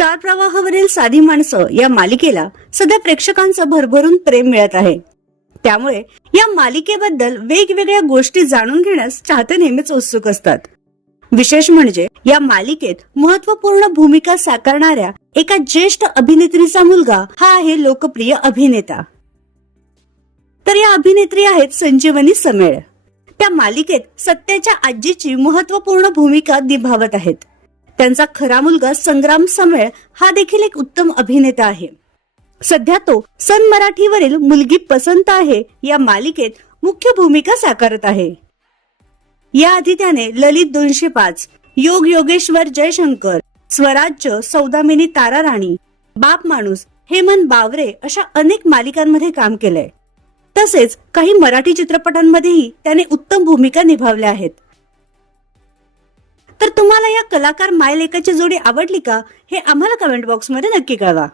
Star प्रवाहावरील साधी माणसं या मालिकेला सध्या प्रेक्षकांचं भरभरून प्रेम मिळत आहे. त्यामुळे या मालिकेबद्दल वेगवेगळ्या गोष्टी जाणून घेण्यास चाहते नेहमीच उत्सुक असतात. विशेष म्हणजे या मालिकेत महत्त्वपूर्ण भूमिका साकारणाऱ्या एका ज्येष्ठ अभिनेत्रीचा मुलगा हा आहे लोकप्रिय अभिनेता. तर या अभिनेत्री आहेत संजीवनी समेळ. त्या मालिकेत सत्याच्या आजीची महत्त्वपूर्ण भूमिका निभावत आहेत. त्यांचा खरा मुलगा संग्राम समेळ हा देखील एक उत्तम अभिनेता आहे. सध्या तो सन मराठीवरील मुलगी पसंत आहे या मालिकेत मुख्य भूमिका साकारत आहे. याआधी त्याने ललित 205, योग योगेश्वर जयशंकर, स्वराज्य, सौदामिनी ताराराणी, बाप माणूस, हेमंत बावरे अशा अनेक मालिकांमध्ये काम केलंय. तसेच काही मराठी चित्रपटांमध्येही त्याने उत्तम भूमिका निभावल्या आहेत. तर तुम्हाला या कलाकार मायलेकाची जोडी आवडली का हे आम्हाला कमेंट बॉक्समध्ये नक्की कळवा.